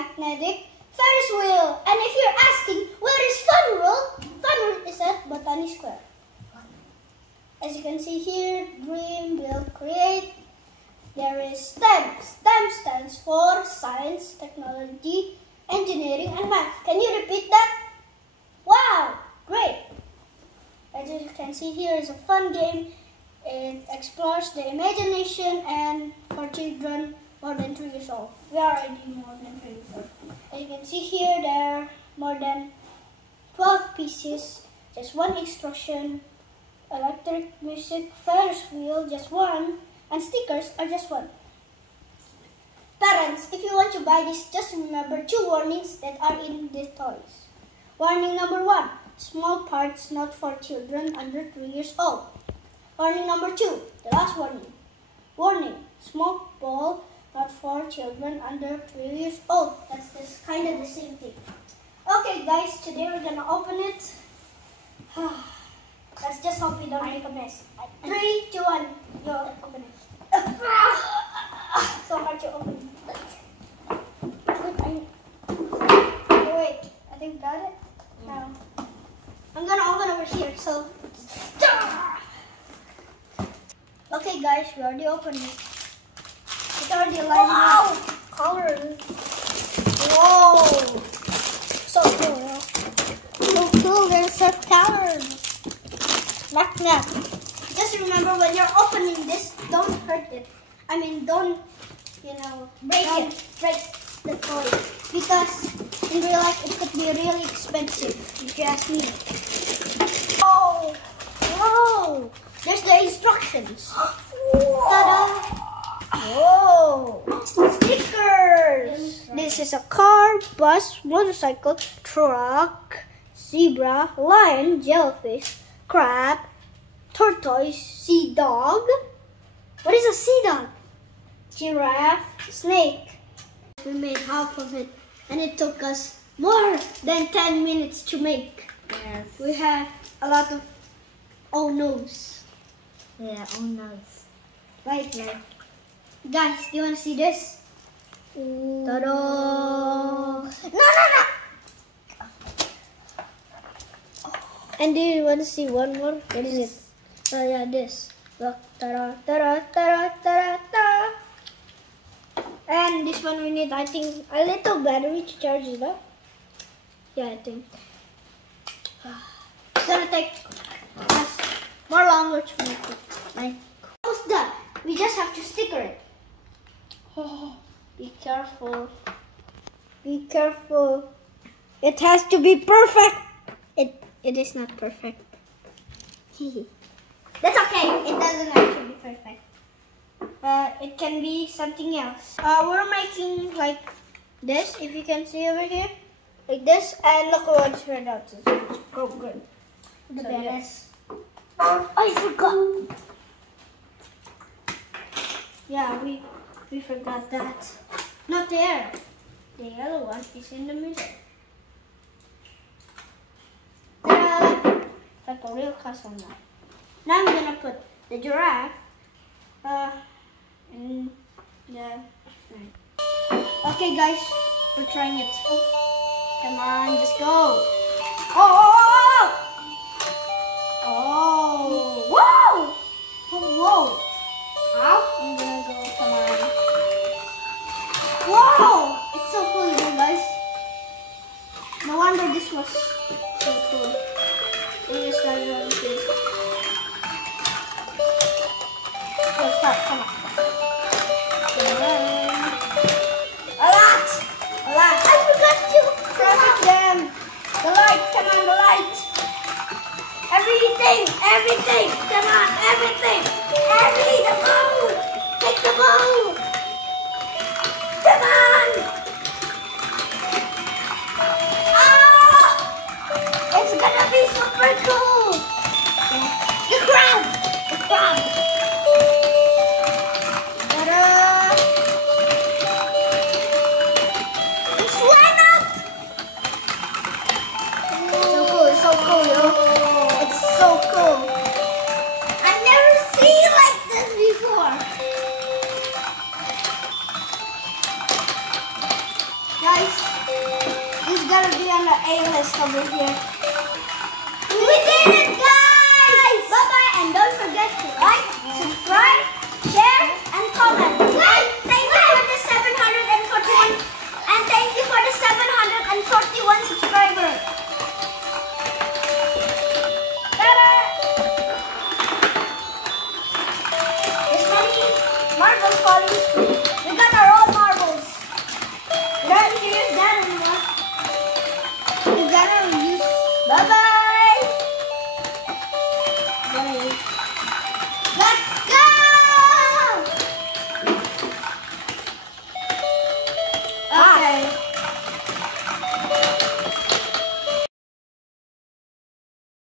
magnetic Ferris wheel. And if you're asking, where is Fun World? Fun World is at Botany Square. As you can see here, dream, build, create. There is STEM. STEM stands for Science, Technology, Engineering, and Math. Can you repeat that? Wow, great. As you can see here is a fun game. It explores the imagination and for children more than 3 years old. We are already more than 3 years old. As you can see here, there are more than 12 pieces, just one instruction, electric music, Ferris wheel, just one, and stickers are just one. Parents, if you want to buy this, just remember 2 warnings that are in the toys. Warning number 1, small parts not for children under 3 years old. Warning number 2, the last warning. Warning, small ball not for children under 3 years old. That's kind of the same thing. Okay guys, today we're gonna open it. Let's just hope we don't make a mess. 3, 2, 1, you open it. So hard to open. Oh, wait, I think we got it. Now I'm gonna open over here. So, okay, guys, we already opened it. It's already lighting up. Colors. Whoa! So cool. So cool. There's a colors. Magnet. Just remember when you're opening this, don't hurt it. I mean, don't, break the toy. Because in real life, it could be really expensive, if you ask me. Oh, whoa! There's the instructions. Ta-da! Whoa! Stickers! This is a car, bus, motorcycle, truck, zebra, lion, jellyfish, crab, tortoise, sea dog. What is a sea dog? Giraffe, snake. We made half of it, and it took us more than 10 minutes to make. Yes. We have a lot of oh no's. Yeah, oh no's. Right. Guys, do you want to see this? Ta-da! No! And do you want to see one more? What is it? Oh yeah, this. Look, ta-da, ta-da, ta-da, ta-da, ta-da. And this one we need, I think, a little battery to charge it up. Yeah, I think. It's gonna take us more longer to make it. Almost done. We just have to sticker it. Oh, be careful. Be careful. It has to be perfect. It is not perfect. That's okay. It doesn't have to be perfect. It can be something else. We're making like this, if you can see over here. Like this, and look what it's turned out to. Oh, good. The best. I forgot. Yeah, we forgot that. Not there. The yellow one is in the middle. Ta-da! Like a real castle now. Now I'm gonna put the giraffe in the. Okay, guys, we're trying it. Come on, just go. Oh! Whoa! Whoa! Ow! I'm gonna go. Come on. Whoa! It's so cool, you guys. No wonder this was so cool. We just started on here. Go, stop, come on. A lot! I forgot to traffic them. The light, come on, the light. Everything, come on, everything. The bow. Take the bow. Come on. It's gonna be super cool. The crab. Ta-da. It's line up. So cool, yo. It's so cool. I've never seen like this before. Guys, It's gonna be on the A list over here. We did it, guys! Bye-bye, and don't forget to like, subscribe,